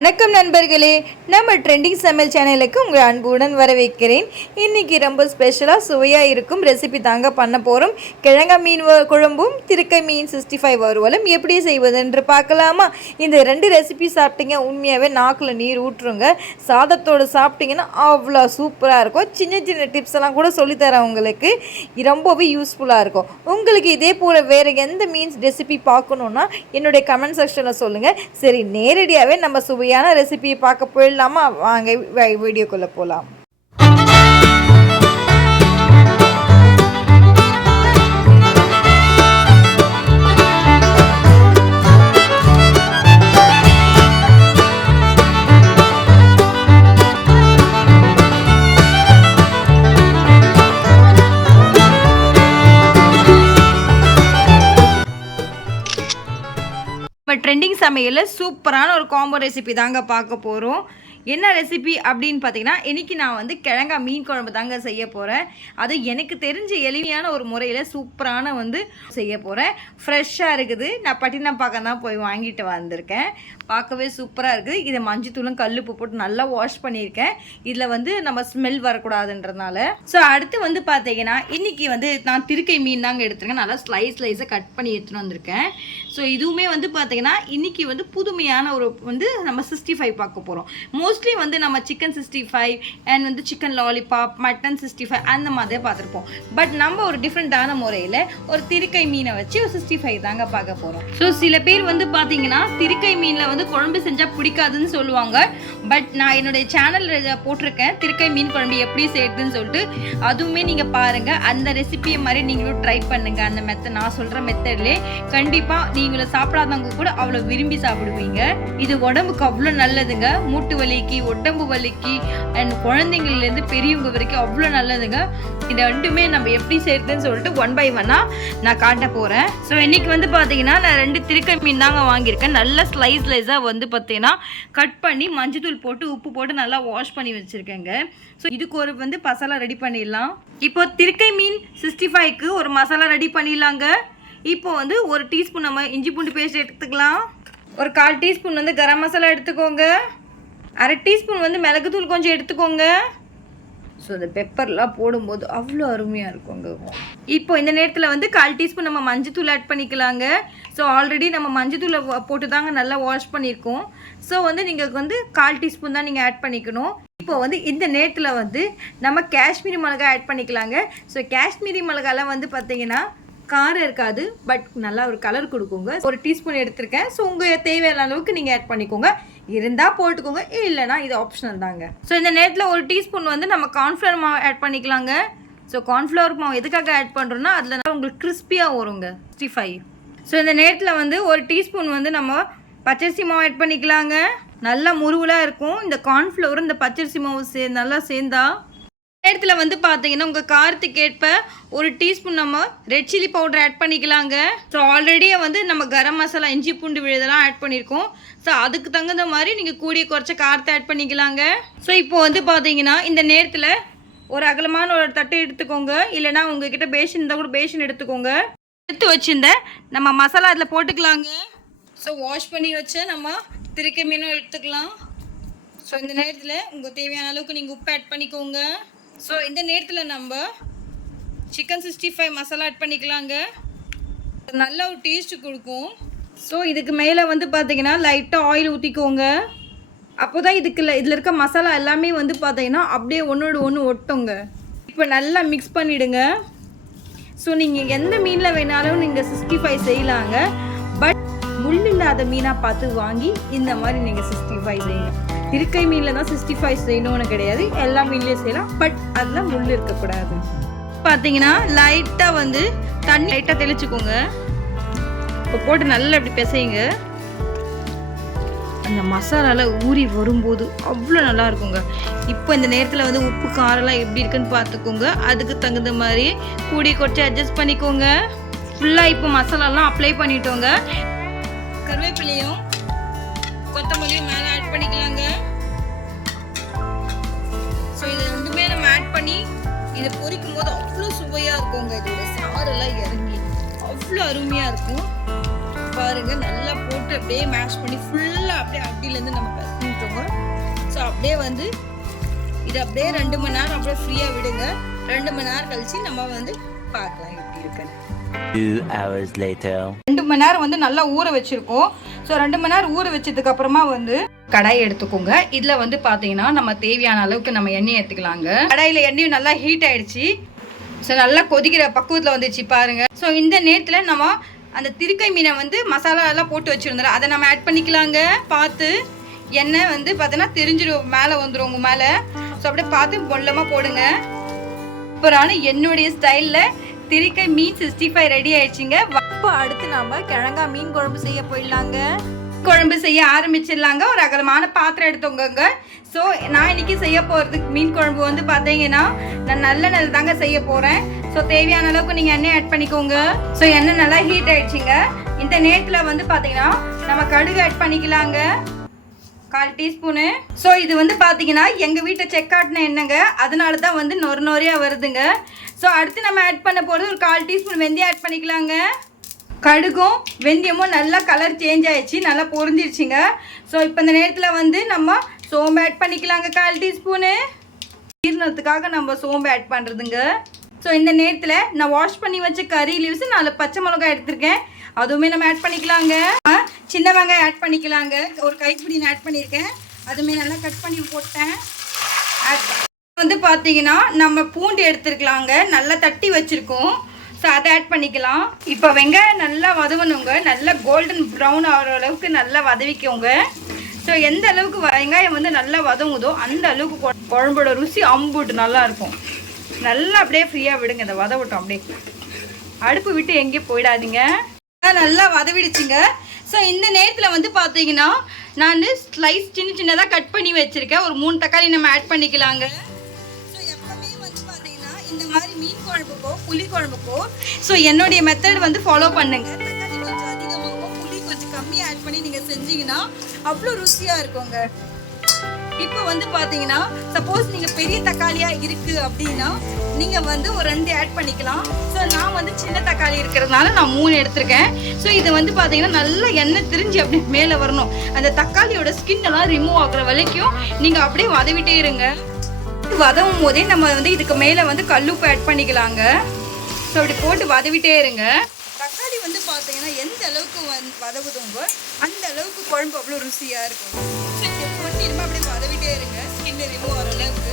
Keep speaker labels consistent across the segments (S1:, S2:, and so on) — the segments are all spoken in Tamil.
S1: வணக்கம் நண்பர்களே நம்ம ட்ரெண்டிங் சமையல் சேனலுக்கு உங்கள் அன்புடன் வரவேற்கிறேன். இன்றைக்கி ரொம்ப ஸ்பெஷலாக சுவையாக இருக்கும் ரெசிபி தாங்க பண்ண போகிறோம் கிழங்கா மீன் வ- குழம்பும் திருக்கை மீன் சிக்ஸ்டி ஃபைவ் வருவலும் எப்படி செய்வதென்று பார்க்கலாமா? இந்த ரெண்டு ரெசிபி சாப்பிட்டீங்க உண்மையாகவே நாக்கில் நீர் ஊற்றுங்க. சாதத்தோடு சாப்பிட்டிங்கன்னா அவ்வளோ சூப்பராக இருக்கும். சின்ன சின்ன டிப்ஸ் எல்லாம் கூட சொல்லித்தரேன் உங்களுக்கு. ரொம்பவே யூஸ்ஃபுல்லாக இருக்கும். உங்களுக்கு இதே போல் வேறு எந்த மீன்ஸ் ரெசிபி பார்க்கணுன்னா என்னுடைய கமெண்ட் செக்ஷனில் சொல்லுங்கள் சரி நேரடியாகவே நம்ம சுவையான ரெசிபியை பார்க்க போயிடலாமா? வாங்க வீடியோக்குள்ளே போகலாம் ட்ரெண்டிங் சமையலில் சூப்பரான ஒரு காம்போ ரெசிபி தாங்க பார்க்க போகிறோம் என்ன ரெசிபி அப்படின்னு பார்த்தீங்கன்னா இன்றைக்கி நான் வந்து கிழங்கா மீன் குழம்பு தாங்க செய்ய போகிறேன் அது எனக்கு தெரிஞ்ச எளிமையான ஒரு முறையில் சூப்பரான வந்து செய்ய போகிறேன் ஃப்ரெஷ்ஷாக இருக்குது. நான் பட்டினப்பாக்கம் தான் போய் வாங்கிட்டு வந்திருக்கேன். பார்க்கவே சூப்பராக இருக்குது. இதை மஞ்சத்தூளும் கல்லுப்பு போட்டு நல்லா வாஷ் பண்ணியிருக்கேன். இதில் வந்து நம்ம ஸ்மெல் வரக்கூடாதுன்றதுனால. ஸோ அடுத்து வந்து பார்த்தீங்கன்னா இன்றைக்கி வந்து நான் திருக்கை மீன் தாங்க எடுத்துருக்கேன். நல்லா ஸ்லைஸ் ஸ்லைஸாக கட் பண்ணி எடுத்துகிட்டு வந்திருக்கேன். ஸோ இதுவுமே வந்து பார்த்தீங்கன்னா இன்றைக்கி வந்து புதுமையான ஒரு வந்து நம்ம சிக்ஸ்டி ஃபைவ் பார்க்க போகிறோம் மோஸ்ட் மோஸ்ட்லி வந்து நம்ம சிக்கன் சிக்ஸ்டி ஃபைவ் அண்ட் வந்து chicken lollipop mutton sixty five அந்த மாதிரி பார்த்துருப்போம். பட் நம்ம ஒரு டிஃப்ரெண்ட்டான முறையில் ஒரு திருக்கை மீனை வச்சு ஒரு சிக்ஸ்டி ஃபைவ் தாங்க பார்க்க போகிறோம் ஸோ சில பேர் வந்து பார்த்தீங்கன்னா திருக்கை மீனில் வந்து குழம்பு செஞ்சால் பிடிக்காதுன்னு சொல்லுவாங்க. பட் நான் என்னுடைய சேனலில் போட்டிருக்கேன் திருக்கை மீன் குழம்பு எப்படி செய்யுதுன்னு சொல்லிட்டு. அதுவுமே நீங்கள் பாருங்கள் அந்த ரெசிபியை மாதிரி நீங்களும் ட்ரை பண்ணுங்க. அந்த மெத்தட் நான் சொல்கிற மெத்தட்லேயே கண்டிப்பாக நீங்களும் சாப்பிடாதவங்க கூட அவ்வளோ விரும்பி சாப்பிடுவீங்க. இது உடம்புக்கு அவ்வளோ நல்லதுங்க. மூட்டு வலி வலிக்கு உடம்பு வலிக்கு அண்ட் குழந்தைங்கள்லேருந்து பெரியவங்க வரைக்கும் அவ்வளோ நல்லதுங்க. இது ரெண்டுமே நம்ம எப்படி செய்யறதுன்னு சொல்லிட்டு ஒன் பை ஒன்னாக நான் காட்ட போகிறேன் ஸோ இன்றைக்கி வந்து பார்த்தீங்கன்னா நான் ரெண்டு திருக்கை மீன் தாங்க வாங்கியிருக்கேன். நல்ல ஸ்லைஸ் ஸ்லைஸாக வந்து பார்த்தீங்கன்னா கட் பண்ணி மஞ்சத்தூள் போட்டு உப்பு போட்டு நல்லா வாஷ் பண்ணி வச்சுருக்கேங்க. ஸோ இதுக்கு ஒரு வந்து மசாலா ரெடி பண்ணிடலாம். இப்போ திருக்கை மீன் சிக்ஸ்டி ஃபைவ்க்கு ஒரு மசாலா ரெடி பண்ணிடலாங்க. இப்போ வந்து ஒரு டீஸ்பூன் நம்ம இஞ்சி பூண்டு பேஸ்ட் எடுத்துக்கலாம். ஒரு கால் டீஸ்பூன் வந்து கரம் மசாலா எடுத்துக்கோங்க. அரை டீஸ்பூன் வந்து மிளகுத்தூள் கொஞ்சம் எடுத்துக்கோங்க. ஸோ இந்த பெப்பர்லாம் போடும்போது அவ்வளோ அருமையாக இருக்குங்க இப்போ இந்த நேரத்தில் வந்து கால் டீஸ்பூன் நம்ம மஞ்சத்தூள் ஆட் பண்ணிக்கலாங்க. ஸோ ஆல்ரெடி நம்ம மஞ்சத்தூளை போட்டு தாங்க நல்லா வாஷ் பண்ணியிருக்கோம் ஸோ வந்து நீங்கள் வந்து கால் டீஸ்பூன் தான் நீங்கள் ஆட் பண்ணிக்கணும். இப்போ வந்து இந்த நேரத்தில் வந்து நம்ம காஷ்மீரி மிளகாய் ஆட் பண்ணிக்கலாங்க. ஸோ காஷ்மீரி மிளகாலாம் வந்து பார்த்தீங்கன்னா காரம் இருக்காது பட் நல்லா ஒரு கலர் கொடுக்குங்க. ஒரு டீஸ்பூன் எடுத்திருக்கேன். ஸோ உங்கள் தேவையான அளவுக்கு நீங்கள் ஆட் பண்ணிக்கோங்க. இருந்தால் போட்டுக்கோங்க. இல்லைனா இது ஆப்ஷனல் தாங்க. ஸோ இந்த நேரத்தில் ஒரு டீஸ்பூன் வந்து நம்ம கார்ன்ஃப்ளவர் மாவு ஆட் பண்ணிக்கலாங்க. ஸோ கார்ன்ஃப்ளவர் மாவு எதுக்காக ஆட் பண்ணுறோன்னா அதில் உங்களுக்கு கிறிஸ்பியாக வருங்க. சிக்ஸ்டி ஃபைவ் ஸோ இந்த நேரத்தில் வந்து ஒரு டீஸ்பூன் வந்து நம்ம பச்சரிசி மாவு ஆட் பண்ணிக்கலாங்க. நல்லா முருவலாக இருக்கும். இந்த கார்ன்ஃப்ளவரும் இந்த பச்சரிசி மாவு சே நல்லா சேர்ந்தா நேரத்தில் வந்து பார்த்தீங்கன்னா உங்கள் காரத்துக்கு ஏற்ப ஒரு டீஸ்பூன் நம்ம ரெட் சில்லி பவுடர் ஆட் பண்ணிக்கலாங்க. ஸோ ஆல்ரெடியே வந்து நம்ம கரம் மசாலா இஞ்சி பூண்டு விழுதெல்லாம் ஆட் பண்ணியிருக்கோம் ஸோ அதுக்கு தகுந்த மாதிரி நீங்கள் கூடிய குறைச்ச காரத்தை ஆட் பண்ணிக்கலாங்க. ஸோ இப்போ வந்து பார்த்தீங்கன்னா இந்த நேரத்தில் ஒரு அகலமான ஒரு தட்டு எடுத்துக்கோங்க. இல்லைனா உங்ககிட்ட பேஷன் இருந்தால் கூட பேஷன் எடுத்துக்கோங்க. எடுத்து வச்சிருந்த நம்ம மசாலா அதில் போட்டுக்கலாங்க. ஸோ வாஷ் பண்ணி வச்ச நம்ம திருக்க மீனும் எடுத்துக்கலாம். ஸோ இந்த நேரத்தில் உங்கள் தேவையான அளவுக்கு நீங்கள் உப்பு ஆட் பண்ணிக்கோங்க. ஸோ இந்த நேரத்தில் நம்ம chicken sixty five masala add பண்ணிக்கலாங்க. நல்ல ஒரு டேஸ்ட்டு கொடுக்கும். ஸோ இதுக்கு மேலே வந்து பார்த்தீங்கன்னா லைட்டாக ஆயில் ஊற்றிக்கோங்க அப்போ தான் இதுக்கு இதில் இருக்க மசாலா எல்லாமே வந்து பார்த்தீங்கன்னா அப்படியே ஒன்றோடு ஒன்று ஒட்டுங்க. இப்போ நல்லா மிக்ஸ் பண்ணிவிடுங்க ஸோ நீங்கள் எந்த மீனில் வேணாலும் நீங்கள் சிக்ஸ்டி ஃபைவ் செய்யலாங்க. பட் முள் இல்லாத மீனாக பார்த்து வாங்கி இந்த மாதிரி நீங்கள் சிக்ஸ்டி ஃபைவ் செய்யுங்க. இருக்கை மீனில் தான் சிக்ஸ்டி ஃபைவ் செய்யணும்னு கிடையாது. எல்லா மீன்லேயும் செய்யலாம். பட் அதில் முள் இருக்கக்கூடாது. பார்த்தீங்கன்னா லைட்டாக வந்து தண்ணி லைட்டாக தெளிச்சுக்கோங்க. இப்போ போட்டு நல்லா இப்படி பிசையுங்க. அந்த மசாலால ஊறி வரும்போது அவ்வளோ நல்லா இருக்குங்க. இப்போ இந்த நேரத்தில் வந்து உப்பு காரெல்லாம் எப்படி இருக்குன்னு பார்த்துக்கோங்க அதுக்கு தகுந்த மாதிரி கூடி குறைச்சி அட்ஜஸ்ட் பண்ணிக்கோங்க. ஃபுல்லாக இப்போ மசாலாலாம் அப்ளை பண்ணிட்டோங்க. கருவேப்பிலையும் கொத்தமல்லியும் மேலே ஆட் பண்ணிக்கலாங்க. ஸோ இது ரெண்டுமே நம்ம ஆட் பண்ணி இதை பொரிக்கும் போது அவ்வளோ சுவையாக இருக்குங்க. இதோட சாரெல்லாம் இறங்கி அவ்வளோ அருமையாக இருக்கும். பாருங்க நல்லா போட்டு அப்படியே மேஷ் பண்ணி ஃபுல்லாக அப்படியே அடியிலேருந்து நம்ம பண்ணிட்டோங்க ஸோ அப்படியே வந்து இது அப்படியே ரெண்டு மணி நேரம் அப்படியே ஃப்ரீயாக விடுங்க. ரெண்டு மணி நேரம் கழிச்சு நம்ம வந்து பார்க்கலாம் எப்படி இருக்குன்னு.
S2: Two hours later.
S1: ரெண்டு மணி நேரம் வந்து நல்லா ஊற வச்சிருக்கோம். ஸோ ரெண்டு மணி நேரம் ஊற வச்சதுக்கு அப்புறமா வந்து கடாய் எடுத்துக்கோங்க. இதில் வந்து பார்த்தீங்கன்னா நம்ம தேவையான அளவுக்கு நம்ம எண்ணெய் எடுத்துக்கலாங்க கடாயில் எண்ணெயும் நல்லா ஹீட் ஆயிடுச்சு. ஸோ நல்லா கொதிக்கிற பக்குவத்தில் வந்துச்சு பாருங்க. ஸோ இந்த நேரத்தில் நம்ம அந்த திருக்கை மீனை வந்து மசாலா எல்லாம் போட்டு வச்சுருந்தோம். அதை நம்ம ஆட் பண்ணிக்கலாங்க. பார்த்து எண்ணெய் வந்து பார்த்தீங்கன்னா தெரிஞ்சிடும் மேலே வந்துடும் உங்கள் மேலே. ஸோ அப்படியே பார்த்து பொல்லமாக போடுங்க. அப்புறம் என்னுடைய ஸ்டைலில் திரிக்கை மீன் சிக்ஸ்டி ஃபைவ் ரெடி ஆயிடுச்சுங்க இப்போ அடுத்து நாம கிழங்கா மீன் குழம்பு செய்ய போயிடலாங்க. குழம்பு செய்ய ஆரம்பிச்சிடலாங்க. ஒரு அகலமான பாத்திரம் எடுத்துக்கோங்க ஸோ நான் இன்னைக்கு செய்ய போகிறது மீன் குழம்பு வந்து பார்த்தீங்கன்னா நான் நல்லெண்ணெய் தாங்க செய்ய போகிறேன் ஸோ தேவையான அளவுக்கு நீங்கள் எண்ணெய் ஆட் பண்ணிக்கோங்க. ஸோ எண்ணெய் நல்லா ஹீட் ஆயிடுச்சுங்க. இந்த நேரத்தில் வந்து பார்த்தீங்கன்னா நம்ம கடுகு ஆட் பண்ணிக்கலாங்க. கால் டீஸ்பூனு. ஸோ இது வந்து பார்த்தீங்கன்னா எங்கள் வீட்டை செக் ஆட்டின எண்ணெங்க அதனால தான் வந்து நொறு நொறையாக வருதுங்க. ஸோ அடுத்து நம்ம ஆட் பண்ண போகிறது ஒரு கால் டீஸ்பூன் வெந்தயம் ஆட் பண்ணிக்கலாங்க. கடுகும் வெந்தயமும் நல்லா கலர் சேஞ்ச் ஆயிடுச்சு. நல்லா பொரிஞ்சிருச்சுங்க. ஸோ இப்போ இந்த நேரத்தில் வந்து நம்ம சோம்பு ஆட் பண்ணிக்கலாங்க கால் டீஸ்பூனு. ஜீரணத்துக்காக நம்ம சோம்பு ஆட் பண்ணுறதுங்க ஸோ இந்த நேரத்தில் நான் வாஷ் பண்ணி வச்ச கறி லீவ்ஸ் நாலு பச்சை மிளகாய் எடுத்திருக்கேன். அதுவுமே நம்ம ஆட் பண்ணிக்கலாங்க. சின்ன வெங்காயம் ஆட் பண்ணிக்கலாங்க. ஒரு கைப்பிடி நான் ஆட் பண்ணியிருக்கேன். அதுவுமே நல்லா கட் பண்ணி போட்டேன். ஆட் வந்து பார்த்தீங்கன்னா நம்ம பூண்டு எடுத்துருக்கலாங்க. நல்லா தட்டி வச்சுருக்கோம். ஸோ அதை ஆட் பண்ணிக்கலாம். இப்போ வெங்காயம் நல்லா வதவணுங்க. நல்லா கோல்டன் ப்ரௌன் ஆகிற அளவுக்கு நல்லா வதவிக்கோங்க. ஸோ எந்த அளவுக்கு வெங்காயம் வந்து நல்லா வதங்குதோ அந்த அளவுக்கு குழம்போட ருசி அம்புட்டு நல்லாயிருக்கும் நல்லா அப்படியே ஃப்ரீயாக விடுங்க. இந்த வதவிட்டோம் அப்படியே. அடுப்பு விட்டு எங்கேயும் போயிடாதீங்க. நல்லா வதவிடுச்சுங்க. ஸோ இந்த நேரத்தில் வந்து பார்த்தீங்கன்னா நான் ஸ்லைஸ் சின்ன சின்னதாக கட் பண்ணி வச்சுருக்கேன். ஒரு மூணு தக்காளி நம்ம ஆட் பண்ணிக்கலாங்க. ஸோ எப்பவுமே வந்து பார்த்தீங்கன்னா இந்த மாதிரி மீன் குழம்புக்கோ புளி குழம்புக்கோ ஸோ என்னுடைய மெத்தட் வந்து ஃபாலோ பண்ணுங்க. தக்காளி கொஞ்சம் அதிகமாகவும் புளி கொஞ்சம் கம்மியாக ஆட் பண்ணி நீங்கள் செஞ்சீங்கன்னா அவ்வளோ ருசியாக இருக்குங்க. இப்போ வந்து பார்த்தீங்கன்னா சப்போஸ் நீங்கள் பெரிய தக்காளியாக இருக்குது அப்படின்னா நீங்கள் வந்து ஒரு ரெண்டு ஆட் பண்ணிக்கலாம். ஸோ நான் வந்து சின்ன தக்காளி இருக்கிறதுனால நான் மூணு எடுத்திருக்கேன். ஸோ இது வந்து பார்த்தீங்கன்னா நல்லா எண்ணெய் திரிஞ்சு அப்படி மேலே வரணும். அந்த தக்காளியோட ஸ்கின் எல்லாம் ரிமூவ் ஆகுற வரைக்கும் நீங்கள் அப்படியே வதவிட்டே இருங்க. வதவும் போதே நம்ம வந்து இதுக்கு மேலே வந்து கல்லுப்பு ஆட் பண்ணிக்கலாங்க. ஸோ அப்படி போட்டு வதவிட்டே இருங்க. தக்காளி வந்து பார்த்தீங்கன்னா எந்த அளவுக்கு வந்து வதவுதுங்க அந்த அளவுக்கு குழம்பு அவ்வளோ ருசியாக இருக்கும். ஸோ இதை போட்டு அப்படியே வதவிட்டே இருங்க ஸ்கின்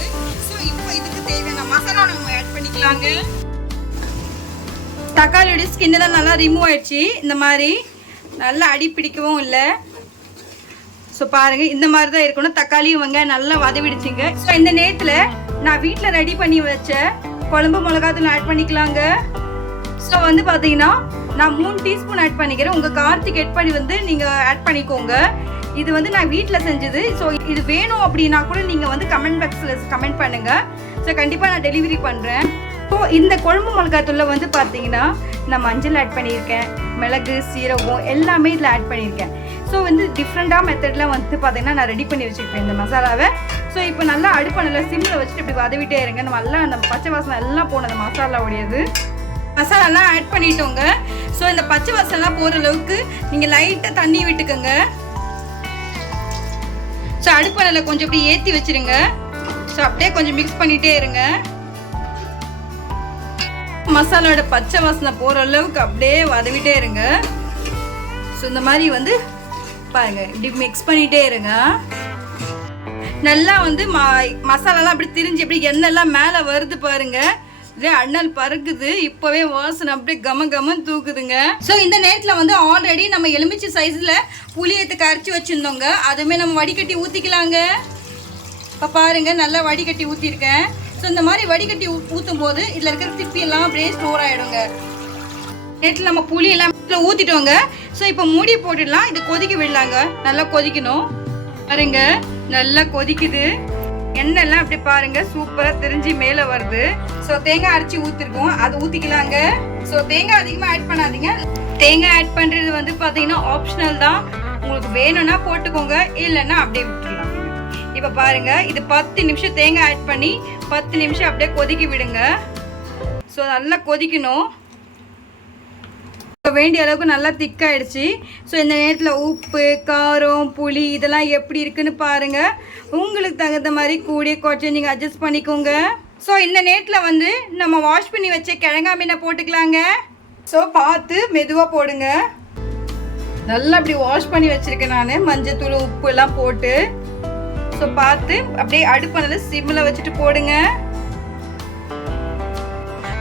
S1: ஸோ இப்போ இதுக்கு தேவையான மசாலா நம்ம ஆட் பண்ணிக்கலாங்க தக்காளியோடைய ஸ்கின் எல்லாம் நல்லா ரிமூவ் ஆயிடுச்சு. இந்த மாதிரி நல்லா அடி பிடிக்கவும் இல்லை. ஸோ பாருங்கள் இந்த மாதிரி தான் இருக்கணும். தக்காளியும் வெங்காயம் நல்லா வதவிடுச்சுங்க ஸோ இந்த நேரத்தில் நான் வீட்டில் ரெடி பண்ணி வச்ச குழம்பு மிளகாத்தூள் ஆட் பண்ணிக்கலாங்க. ஸோ வந்து பார்த்தீங்கன்னா நான் மூணு டீஸ்பூன் ஆட் பண்ணிக்கிறேன். உங்கள் கார்த்திக் எட் பண்ணி வந்து நீங்கள் ஆட் பண்ணிக்கோங்க. இது வந்து நான் வீட்டில் செஞ்சது. ஸோ இது வேணும் அப்படின்னா கூட நீங்கள் வந்து கமெண்ட் பாக்ஸில் கமெண்ட் பண்ணுங்கள் ஸோ கண்டிப்பாக நான் டெலிவரி பண்ணுறேன் ஸோ இந்த குழம்பு மிளகாத்தூளில் வந்து பார்த்தீங்கன்னா நான் மஞ்சள் ஆட் பண்ணியிருக்கேன். மிளகு சீரகம் எல்லாமே இதில் ஆட் பண்ணியிருக்கேன். ஸோ வந்து டிஃப்ரெண்ட்டாக மெத்தட்லாம் வந்து பார்த்தீங்கன்னா நான் ரெடி பண்ணி வச்சுருப்பேன் இந்த மசாலாவை. ஸோ இப்போ நல்லா அடுப்பு நல்லா சிம்மில் வச்சுட்டு இப்படி வதவிட்டே இருங்க. நல்லா அந்த பச்சை வாசனை எல்லாம் போனது மசாலாவுடையது. மசாலாலாம் ஆட் பண்ணிட்டோங்க. ஸோ இந்த பச்சை வாசனைலாம் போகிற அளவுக்கு நீங்கள் லைட்டாக தண்ணி விட்டுக்கோங்க. ஸோ அடுப்பை நல்லா கொஞ்சம் இப்படி ஏற்றி வச்சிருங்க. ஸோ அப்படியே கொஞ்சம் மிக்ஸ் பண்ணிகிட்டே இருங்க. மசாலாவோட பச்சை வாசனை போகிற அளவுக்கு அப்படியே வதவிட்டே இருங்க. ஸோ இந்த மாதிரி வந்து பாருங்கள் இப்படி மிக்ஸ் பண்ணிகிட்டே இருங்க. நல்லா வந்து ம மசாலாலாம் அப்படி திரிஞ்சு அப்படி எண்ணெய்லாம் மேலே வருது பாருங்கள் இதே அண்ணல் பறக்குது. இப்போவே வாசனை அப்படியே கம கமன்னு தூக்குதுங்க. ஸோ இந்த நேரத்தில் வந்து ஆல்ரெடி நம்ம எலுமிச்சை சைஸில் புளியத்தை கரைச்சி வச்சுருந்தோங்க. அதுவுமே நம்ம வடிகட்டி ஊற்றிக்கலாங்க இப்போ பாருங்க நல்லா வடிகட்டி ஊற்றிருக்கேன் ஸோ இந்த மாதிரி வடிகட்டி ஊ ஊற்றும் போது இதில் இருக்கிற திப்பி எல்லாம் அப்படியே ஸ்டோர் ஆகிடுங்க நேரத்தில் நம்ம புளி எல்லாம் ஊற்றிட்டோங்க ஸோ இப்போ மூடி போட்டுடலாம். இது கொதிக்க விடலாங்க. நல்லா கொதிக்கணும். பாருங்க நல்லா கொதிக்குது. எண்ணெய்லாம் அப்படி பாருங்க சூப்பராக தெரிஞ்சு மேலே வருது. ஸோ தேங்காய் அரைச்சி ஊற்றிருக்கோம் அது ஊற்றிக்கலாங்க ஸோ தேங்காய் அதிகமாக ஆட் பண்ணாதீங்க. தேங்காய் ஆட் பண்ணுறது வந்து பார்த்தீங்கன்னா ஆப்ஷனல் தான். உங்களுக்கு வேணும்னா போட்டுக்கோங்க. இல்லைன்னா அப்படியே விட்டுருலாம் இப்போ பாருங்க இது பத்து நிமிஷம் தேங்காய் ஆட் பண்ணி பத்து நிமிஷம் அப்படியே கொதிக்க விடுங்க. ஸோ நல்லா கொதிக்கணும். வேண்டிய அளவுக்கு நல்லா திக்காயிடுச்சு ஸோ இந்த நேரத்தில் உப்பு காரம் புளி இதெல்லாம் எப்படி இருக்குன்னு பாருங்கள் உங்களுக்கு தகுந்த மாதிரி கூடிய குறைச்சி நீங்கள் அட்ஜஸ்ட் பண்ணிக்கோங்க. ஸோ இந்த நேரத்தில் வந்து நம்ம வாஷ் பண்ணி வச்ச கிழங்கா மீனை போட்டுக்கலாங்க. ஸோ பார்த்து மெதுவாக போடுங்க. நல்லா அப்படி வாஷ் பண்ணி வச்சுருக்கேன் நான். மஞ்சத்தூள் உப்பு எல்லாம் போட்டு. ஸோ பார்த்து அப்படியே அடுப்பானது சிம்மில் வச்சுட்டு போடுங்க.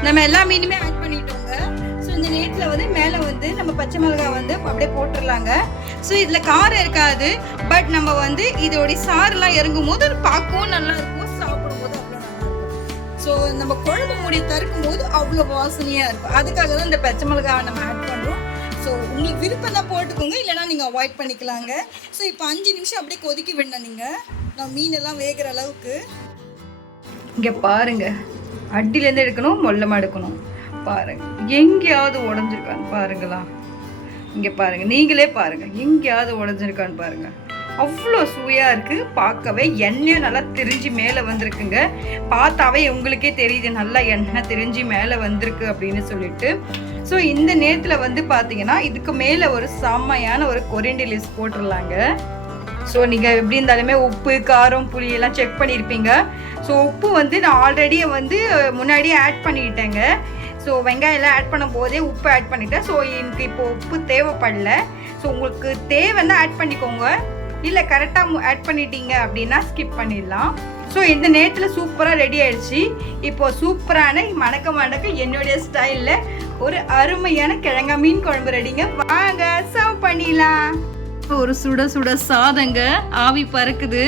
S1: நம்ம எல்லா மீனுமே ஆட் பண்ணிட்டோங்க. கொஞ்சம் நேரத்தில் வந்து மேலே வந்து நம்ம பச்சை மிளகாய் வந்து அப்படியே போட்டுடலாங்க ஸோ இதில் காரம் இருக்காது. பட் நம்ம வந்து இதோடைய சாறுலாம் இறங்கும் போது பார்க்கவும் நல்லா இருக்கும் சாப்பிடும் போது அவ்வளோ நல்லா இருக்கும் ஸோ நம்ம குழம்பு மூடி தறுக்கும் போது அவ்வளோ வாசனையாக இருக்கும். அதுக்காக தான் இந்த பச்சை மிளகாவை நம்ம ஆட் பண்ணுறோம் ஸோ உங்களுக்கு விருப்பம் தான் போட்டுக்கோங்க. இல்லைனா நீங்கள் அவாய்ட் பண்ணிக்கலாங்க. ஸோ இப்போ அஞ்சு நிமிஷம் அப்படியே கொதிக்க விடணும் நீங்கள் நான் மீனெல்லாம் வேகிற அளவுக்கு. இங்கே பாருங்க. அடியிலேருந்து எடுக்கணும் மொல்லமாக எடுக்கணும். பாருங்க. எங்கேயாவது உடஞ்சிருக்கான்னு பாருங்களா. இங்கே பாருங்க நீங்களே பாருங்க எங்கேயாவது உடஞ்சிருக்கான்னு பாருங்க. அவ்வளோ சுவையாக இருக்குது பார்க்கவே எண்ணெயும் நல்லா திரிஞ்சு மேலே வந்திருக்குங்க. பார்த்தாவே உங்களுக்கே தெரியுது நல்லா எண்ணெய் திரிஞ்சு மேலே வந்திருக்கு அப்படின்னு சொல்லிட்டு. ஸோ இந்த நேரத்தில் வந்து பார்த்தீங்கன்னா இதுக்கு மேலே ஒரு செம்மையான ஒரு கொரியண்டி லீஸ் போட்டுடலாங்க ஸோ நீங்கள் எப்படி இருந்தாலுமே உப்பு காரம் புளி எல்லாம் செக் பண்ணியிருப்பீங்க ஸோ உப்பு வந்து நான் ஆல்ரெடியே வந்து முன்னாடியே ஆட் பண்ணிக்கிட்டேங்க ஸோ வெங்காயம்லாம் ஆட் பண்ணும் போதே உப்பு ஆட் பண்ணிட்டேன். ஸோ எனக்கு இப்போ உப்பு தேவைப்படல. ஸோ உங்களுக்கு தேவைன்னா ஆட் பண்ணிக்கோங்க. இல்லை கரெக்டாக ஆட் பண்ணிட்டீங்க அப்படின்னா ஸ்கிப் பண்ணிடலாம். ஸோ இந்த நேரத்தில் சூப்பராக ரெடி ஆயிடுச்சு. இப்போது சூப்பரான மணக்க மணக்க என்னுடைய ஸ்டைலில் ஒரு அருமையான கிழங்கா மீன் குழம்பு ரெடிங்க வாங்க சர்வ் பண்ணிடலாம். ஒரு சுட சுட சாதங்க ஆவி பறக்குது.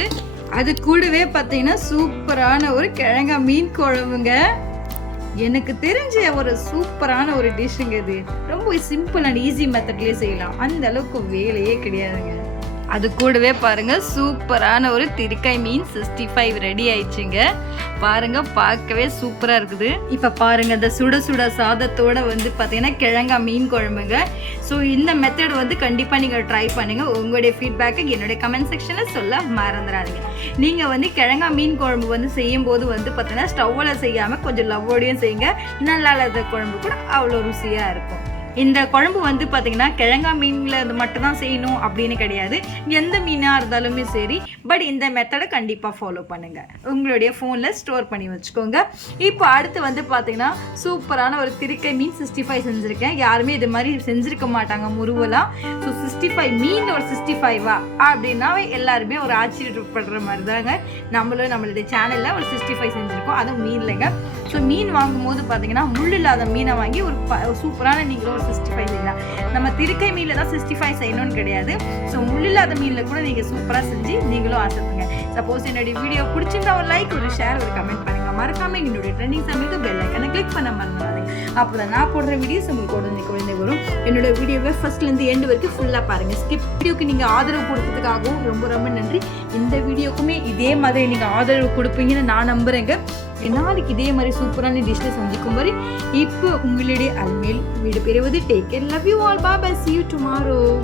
S1: அது கூடவே பார்த்தீங்கன்னா சூப்பரான ஒரு கிழங்கா மீன் குழம்புங்க. எனக்கு தெரிஞ்ச ஒரு சூப்பரான ஒரு டிஷ்ஷுங்க இது. ரொம்ப சிம்பிள் அண்ட் ஈஸி மெத்தட்லேயே செய்யலாம். அந்த அளவுக்கு வேலையே கிடையாதுங்க. அது கூடவே பாருங்க சூப்பரான ஒரு திருக்காய் மீன் சிக்ஸ்டி ஃபைவ் ரெடி ஆயிடுச்சுங்க. பாருங்க பார்க்கவே சூப்பராக இருக்குது. இப்போ பாருங்க இந்த சுட சுட சாதத்தோட வந்து பார்த்தீங்கன்னா கிழங்கா மீன் குழம்புங்க. ஸோ இந்த மெத்தட் வந்து கண்டிப்பாக நீங்கள் ட்ரை பண்ணுங்க. உங்களுடைய ஃபீட்பேக்கை என்னுடைய கமெண்ட் செக்ஷனில் சொல்ல மறந்துடாதீங்க. நீங்கள் வந்து கிழங்கா மீன் குழம்பு வந்து செய்யும் போது வந்து பார்த்தீங்கன்னா ஸ்டவ்வில் செய்யாமல் கொஞ்சம் லவ்வோடையும் செய்யுங்க. நல்லா இல்லாத குழம்பு கூட அவ்வளோ ருசியாக இருக்கும். இந்த குழம்பு வந்து பார்த்தீங்கன்னா கிழங்கா மீனில் இது மட்டும்தான் செய்யணும் அப்படின்னு கிடையாது. எந்த மீனாக இருந்தாலுமே சரி. பட் இந்த மெத்தடை கண்டிப்பாக ஃபாலோ பண்ணுங்கள் உங்களுடைய ஃபோனில் ஸ்டோர் பண்ணி வச்சுக்கோங்க. இப்போ அடுத்து வந்து பார்த்தீங்கன்னா சூப்பரான ஒரு திருக்கை மீன் சிக்ஸ்டி ஃபைவ் செஞ்சுருக்கேன். யாருமே இது மாதிரி செஞ்சுருக்க மாட்டாங்க. முருவலாம் ஸோ சிக்ஸ்டி ஃபைவ் மீன் ஒரு சிக்ஸ்டி ஃபைவா அப்படின்னா எல்லாருமே ஒரு ஆச்சரியப்படுற மாதிரி தாங்க நம்மளும் நம்மளுடைய சேனலில் ஒரு சிக்ஸ்டி ஃபைவ் செஞ்சுருக்கோம். அதுவும் மீன்லங்க ஸோ மீன் வாங்கும்போது பார்த்தீங்கன்னா முள் இல்லாத மீனை வாங்கி ஒரு ப சூப்பரான நீங்களும் ஒரு சிக்ஸ்டி ஃபைவ் செய்யலாம். நம்ம திருக்கை மீனில் தான் சிக்ஸ்டி ஃபைவ் செய்யணும்னு கிடையாது. ஸோ முள் இல்லாத மீனில் கூட நீங்கள் சூப்பராக செஞ்சு நீங்களும் ஆசைப்படுங்க. சப்போஸ் என்னுடைய வீடியோ பிடிச்சிருந்தா ஒரு லைக் ஒரு ஷேர் ஒரு கமெண்ட் பண்ணுங்க. மறக்காம என்னுடைய ட்ரெண்டிங் சமையலுக்கு பெல் ஐக்கனை கிளிக் பண்ண மறந்துடாதீங்க. அப்போ தான் நான் போடுற வீடியோஸ் உங்களுக்கு உடனே குழந்தை வரும். என்னோட வீடியோவை ஃபர்ஸ்ட்லேருந்து எண்டு வரைக்கும் ஃபுல்லாக பாருங்கள் ஸ்கிப் வீடியோக்கு நீங்கள் ஆதரவு கொடுத்ததுக்காகவும் ரொம்ப ரொம்ப நன்றி. இந்த வீடியோக்குமே இதே மாதிரி நீங்கள் ஆதரவு கொடுப்பீங்கன்னு நான் நம்புகிறேங்க நாளைக்கு இதே மாதிரி சூப்பரான டிஷ்ஷில் சந்திக்கும் வரை இப்போ உங்களுடைய அல்மேல் வீடு பெறுவது. Take care love you all Baba see you tomorrow